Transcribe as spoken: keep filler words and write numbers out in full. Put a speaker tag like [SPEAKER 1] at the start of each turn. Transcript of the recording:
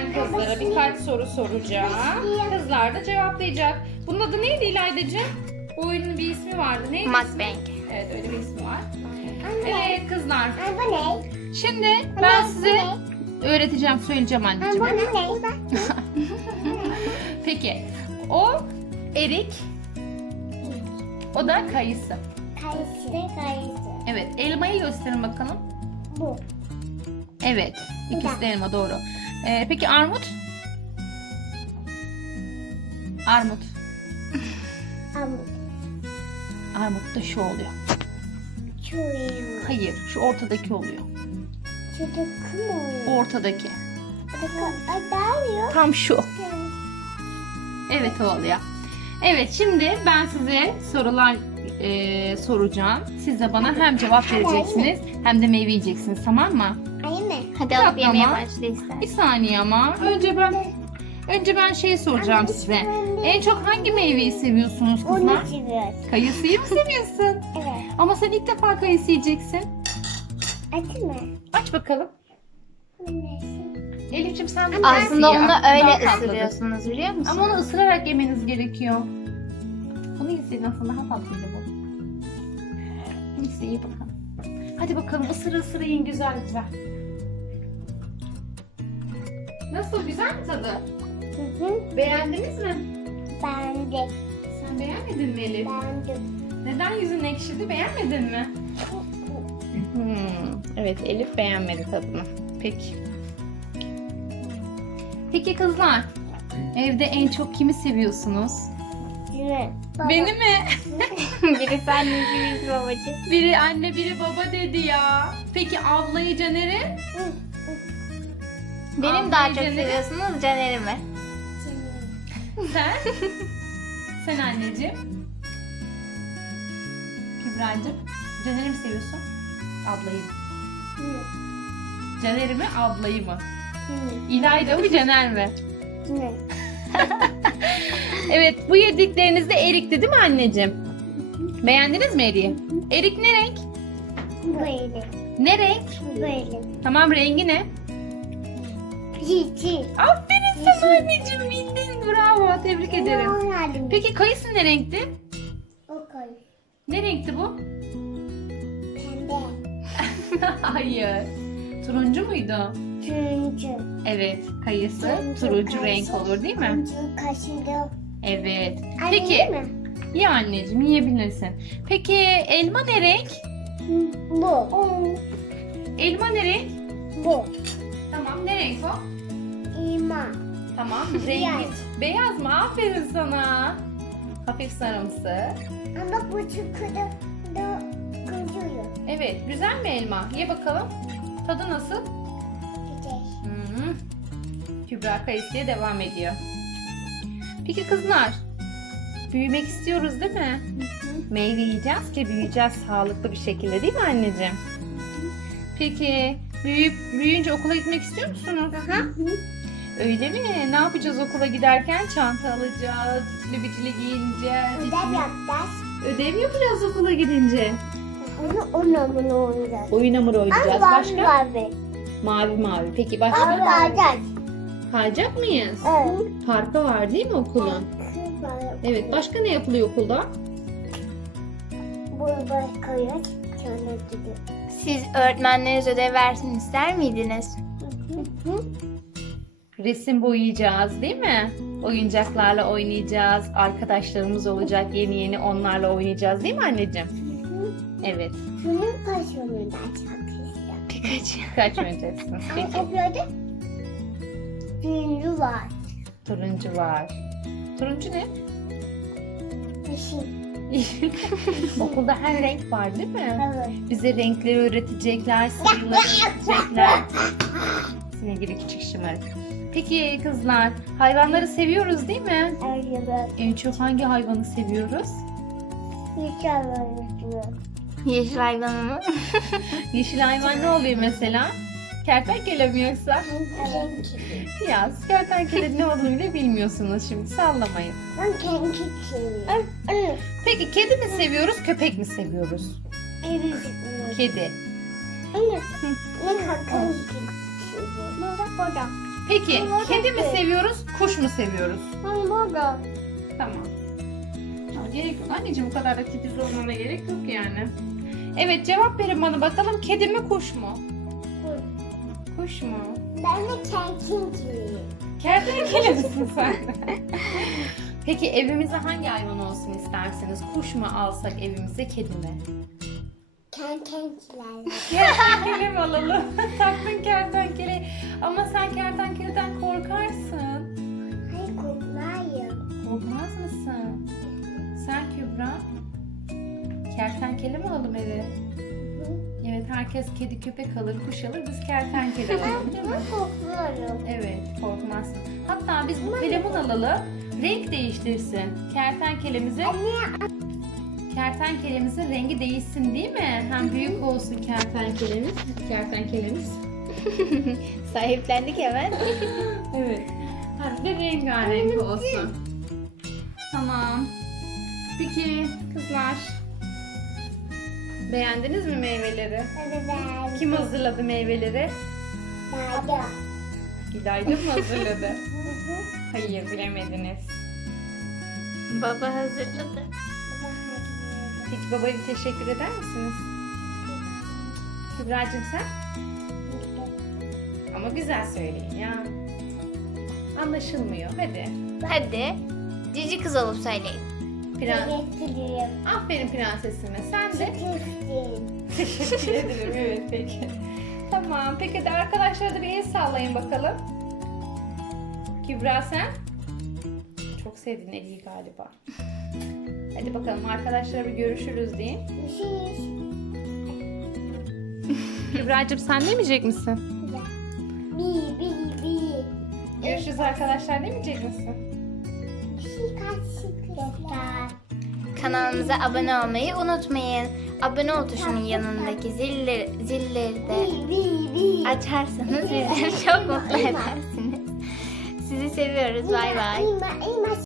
[SPEAKER 1] ben kızlara birkaç soru soracağım. Kızlar da cevaplayacak. Bunun adı neydi İlaydacığım? Bu oyunun bir ismi vardı. Neydi ismi?
[SPEAKER 2] Mukbang.
[SPEAKER 1] Evet, öyle bir ismi var.
[SPEAKER 3] Anne.
[SPEAKER 1] Evet kızlar.
[SPEAKER 3] Anne bu ne?
[SPEAKER 1] Şimdi ben size öğreteceğim, söyleyeceğim
[SPEAKER 3] Anne
[SPEAKER 1] anneciğim.
[SPEAKER 3] bu ne?
[SPEAKER 1] Peki. O erik. O da kayısı.
[SPEAKER 3] Kayısı. Kayısı.
[SPEAKER 1] Evet. Elmayı gösterin bakalım.
[SPEAKER 3] Bu.
[SPEAKER 1] Evet. İkisi de elma, doğru. Ee, peki armut? Armut.
[SPEAKER 3] Ama
[SPEAKER 1] Armut da şu oluyor.
[SPEAKER 3] çuğuyor.
[SPEAKER 1] Hayır. Şu ortadaki oluyor.
[SPEAKER 3] Çocuk mu oluyor?
[SPEAKER 1] Ortadaki.
[SPEAKER 3] Adalıyor.
[SPEAKER 1] Tam şu. Evet, o oluyor. Evet, şimdi ben size sorular e, soracağım. Siz de bana hem cevap vereceksiniz hem de meyve yiyeceksiniz, tamam mı?
[SPEAKER 3] Anne.
[SPEAKER 2] Hadi
[SPEAKER 1] Yok
[SPEAKER 2] alıp yemeye
[SPEAKER 1] ama.
[SPEAKER 2] başla istersen.
[SPEAKER 1] Bir saniye ama. Önce ben önce ben şey soracağım
[SPEAKER 3] Anne,
[SPEAKER 1] size.
[SPEAKER 3] lütfen.
[SPEAKER 1] En çok hangi meyveyi seviyorsunuz kızlar?
[SPEAKER 3] Onu seviyoruz.
[SPEAKER 1] Kayısıyı mı seviyorsun?
[SPEAKER 3] Evet.
[SPEAKER 1] Ama sen ilk defa kayısı yiyeceksin.
[SPEAKER 3] Açın mı?
[SPEAKER 1] Aç bakalım. Elif'ciğim sen de
[SPEAKER 3] Ama
[SPEAKER 1] kayısıyı
[SPEAKER 2] Aslında
[SPEAKER 1] ye.
[SPEAKER 2] onu
[SPEAKER 1] Daha
[SPEAKER 2] öyle
[SPEAKER 1] tatlıdır.
[SPEAKER 2] ısırıyorsunuz biliyor musun?
[SPEAKER 1] Ama onu ısırarak yemeniz gerekiyor. Bunu yeseydin aslında daha tatlıydı bu. Neyse, iyi bakalım. Hadi bakalım, ısıra ısıra yiyin güzel güzel. Nasıl, güzel mi tadı?
[SPEAKER 3] Hı hı.
[SPEAKER 1] Beğendiniz mi?
[SPEAKER 3] Ben de.
[SPEAKER 1] Sen beğenmedin mi Elif?
[SPEAKER 3] Ben de.
[SPEAKER 1] Neden yüzün ekşidi, beğenmedin mi? Hmm, evet, Elif beğenmedi tadını. Peki. Peki kızlar, evde en çok kimi seviyorsunuz?
[SPEAKER 3] Baba.
[SPEAKER 1] Beni mi?
[SPEAKER 2] Birisi annesi birisi babacı.
[SPEAKER 1] Biri anne, biri baba dedi ya. Peki ablayı, Caner'i?
[SPEAKER 2] Benim
[SPEAKER 1] Ablayı,
[SPEAKER 2] daha çok
[SPEAKER 1] Caner'i?
[SPEAKER 2] seviyorsunuz Caner'i mi?
[SPEAKER 1] Sen? Sen anneciğim? Kübra'cığım, Caner'i mi seviyorsun? Ablayı mı?
[SPEAKER 3] Hı.
[SPEAKER 1] Caner'i mi, ablayı mı?
[SPEAKER 3] Hı.
[SPEAKER 1] İlayda mı, Caner mi?
[SPEAKER 3] Ne?
[SPEAKER 1] Evet, bu yediklerinizde erikti değil mi anneciğim? Beğendiniz mi eriği? Erik ne renk?
[SPEAKER 3] Böyle.
[SPEAKER 1] Ne renk?
[SPEAKER 3] Böyle.
[SPEAKER 1] Tamam, rengi ne?
[SPEAKER 3] Cici.
[SPEAKER 1] Aferin sana anneciğim, bildin, bravo, tebrik ederim.
[SPEAKER 3] Peki.
[SPEAKER 1] Peki kayısı ne renkti?
[SPEAKER 3] O koy.
[SPEAKER 1] Ne renkti bu?
[SPEAKER 3] Pembe.
[SPEAKER 1] Hayır. Turuncu muydu?
[SPEAKER 3] Turuncu.
[SPEAKER 1] Evet, kayısı
[SPEAKER 3] Turuncu
[SPEAKER 1] turuncu
[SPEAKER 3] kayısı.
[SPEAKER 1] renk olur değil mi?
[SPEAKER 3] Turuncu kaşığı.
[SPEAKER 1] Evet.
[SPEAKER 3] Anne,
[SPEAKER 1] Peki,
[SPEAKER 3] değil mi?
[SPEAKER 1] ye anneciğim, yiyebilirsin. Peki elma ne renk?
[SPEAKER 3] Bu.
[SPEAKER 1] Elma ne renk?
[SPEAKER 3] Bu.
[SPEAKER 1] Tamam, ne renk o?
[SPEAKER 3] İma.
[SPEAKER 1] Tamam, rengi.
[SPEAKER 3] Beyaz.
[SPEAKER 1] Beyaz mı? Aferin sana. Hafif sarımsı.
[SPEAKER 3] Ama bu çukurda da koyuyor.
[SPEAKER 1] Evet, güzel mi elma? Ye bakalım. Tadı nasıl?
[SPEAKER 3] Güzel.
[SPEAKER 1] Hmm. Kübra kayısıya devam ediyor. Peki kızlar, büyümek istiyoruz değil mi? Meyve yiyeceğiz ki büyüyeceğiz sağlıklı bir şekilde, değil mi anneciğim? Peki büyüyüp büyüyünce okula gitmek istiyor musunuz?
[SPEAKER 3] Aha.
[SPEAKER 1] Öyle mi? Ne yapacağız okula giderken? Çanta alacağız, içli biçili giyineceğiz.
[SPEAKER 3] Ödev
[SPEAKER 1] içli-
[SPEAKER 3] yapacağız.
[SPEAKER 1] Ödev yapacağız okula gidince.
[SPEAKER 3] Onu onunla bunu oynayacağız.
[SPEAKER 1] Oyun hamuru oynayacağız.
[SPEAKER 3] Ama
[SPEAKER 1] Başka?
[SPEAKER 3] var be.
[SPEAKER 1] Mavi mavi. Peki başka?
[SPEAKER 3] Ama alacağız.
[SPEAKER 1] Kayacak mıyız?
[SPEAKER 3] Evet.
[SPEAKER 1] Parka var değil mi okulun? Evet. Başka ne yapılıyor okulda?
[SPEAKER 3] Bunu böyle koyuyoruz. Sonra gidiyor.
[SPEAKER 2] Siz öğretmenleriniz ödev versin ister miydiniz?
[SPEAKER 3] Hı hı.
[SPEAKER 1] Resim boyayacağız değil mi? Oyuncaklarla oynayacağız. Arkadaşlarımız olacak. Yeni yeni onlarla oynayacağız değil mi anneciğim? Evet.
[SPEAKER 3] Şunun kaşığını da açmak istiyorum.
[SPEAKER 2] Pikachu.
[SPEAKER 1] Kaç oynayacaksın? Peki.
[SPEAKER 3] Ama böyle turuncu var.
[SPEAKER 1] Turuncu var. Turuncu ne?
[SPEAKER 3] Yeşil.
[SPEAKER 1] Okulda her renk var değil mi?
[SPEAKER 3] Evet.
[SPEAKER 1] Bize renkleri öğretecekler, sayıları öğretecekler. Sine gibi küçük şımarık. Peki kızlar, hayvanları seviyoruz değil mi?
[SPEAKER 3] Öyle böyle.
[SPEAKER 1] En çok hangi hayvanı seviyoruz?
[SPEAKER 3] Hiç anlamıyorum.
[SPEAKER 2] Yeşil hayvanı mı?
[SPEAKER 1] Yeşil hayvan ne oluyor mesela? Kertenkele mi yoksa?
[SPEAKER 3] Evet.
[SPEAKER 1] Ya kertenkele ne olduğunu bile bilmiyorsunuz, şimdi sallamayın.
[SPEAKER 3] Ben kendi seviyorum. Evet.
[SPEAKER 1] Peki kedi mi seviyoruz, köpek mi seviyoruz?
[SPEAKER 3] Evet.
[SPEAKER 1] Kedi.
[SPEAKER 3] Evet. Ben hakkım seviyorum. Burada burada.
[SPEAKER 1] Peki
[SPEAKER 3] Ama
[SPEAKER 1] kedi mi
[SPEAKER 3] bakın.
[SPEAKER 1] seviyoruz, kuş mu seviyoruz?
[SPEAKER 3] Hamburger.
[SPEAKER 1] Tamam. Ya, gerek yok anneciğim, bu kadar da titiz olmana gerek yok yani. Evet, cevap verin bana bakalım, kedi mi kuş mu? Kuş mu?
[SPEAKER 3] Ben de kertenkele.
[SPEAKER 1] Kertenkele misin sen? Peki evimize hangi hayvan olsun isterseniz? Kuş mu alsak evimize, kedi mi?
[SPEAKER 3] Kertenkele.
[SPEAKER 1] Kertenkele mi alalım? Taktın kertenkele. Ama sen kertenkeleden korkarsın.
[SPEAKER 3] Hayır korkmayın.
[SPEAKER 1] Korkmaz mısın? Sen Kübra? Kertenkele mi alalım eve? Evet, herkes kedi köpek alır, kuş alır. Biz kertenkele alalım değil mi?
[SPEAKER 3] Ben korkmuyorum.
[SPEAKER 1] Evet, korkmazsın. Hatta biz bu kalemun alalım, renk değiştirsin. Kertenkelemize,
[SPEAKER 3] Anne.
[SPEAKER 1] kertenkelemizin rengi değişsin değil mi? Hem büyük olsun kertenkelemiz, kertenkelemiz.
[SPEAKER 2] Sahiplendik hemen.
[SPEAKER 1] Evet. Hem de rengarenk olsun. Tamam. Peki kızlar, beğendiniz mi meyveleri?
[SPEAKER 3] Evet ben.
[SPEAKER 1] Kim hazırladı meyveleri?
[SPEAKER 3] Dada.
[SPEAKER 1] Gilayda mı hazırladı? Hayır, bilemediniz.
[SPEAKER 2] Baba hazırladı.
[SPEAKER 1] Peki babaya bir teşekkür eder misiniz? Kübra'cığım sen? Ama güzel söyleyin ya. Anlaşılmıyor. Hadi.
[SPEAKER 2] Hadi cici kız olup söyleyin.
[SPEAKER 1] Prens.
[SPEAKER 3] Teşekkür ederim.
[SPEAKER 1] Aferin prensesime. Sen de.
[SPEAKER 3] Teşekkür ederim.
[SPEAKER 1] Teşekkür ederim. Evet peki. Tamam. Peki de arkadaşlara da bir el sallayın bakalım. Kübra sen? Çok sevdin Eli'yi galiba. Hadi bakalım arkadaşlara bir görüşürüz deyin.
[SPEAKER 3] Görüşürüz.
[SPEAKER 1] Kübra'cığım sen demeyecek misin?
[SPEAKER 3] Bi bi bi.
[SPEAKER 1] Görüşürüz arkadaşlar demeyecek misin?
[SPEAKER 3] Bir şey kaçırmışlar.
[SPEAKER 2] Kanalımıza abone olmayı unutmayın. Abone ol tuşunun yanındaki zilleri, zilleri de
[SPEAKER 3] Bi bi bi.
[SPEAKER 2] açarsanız bizleri çok mutlu edersiniz. Sizi seviyoruz. Bay bay.
[SPEAKER 3] İma, ima, ima.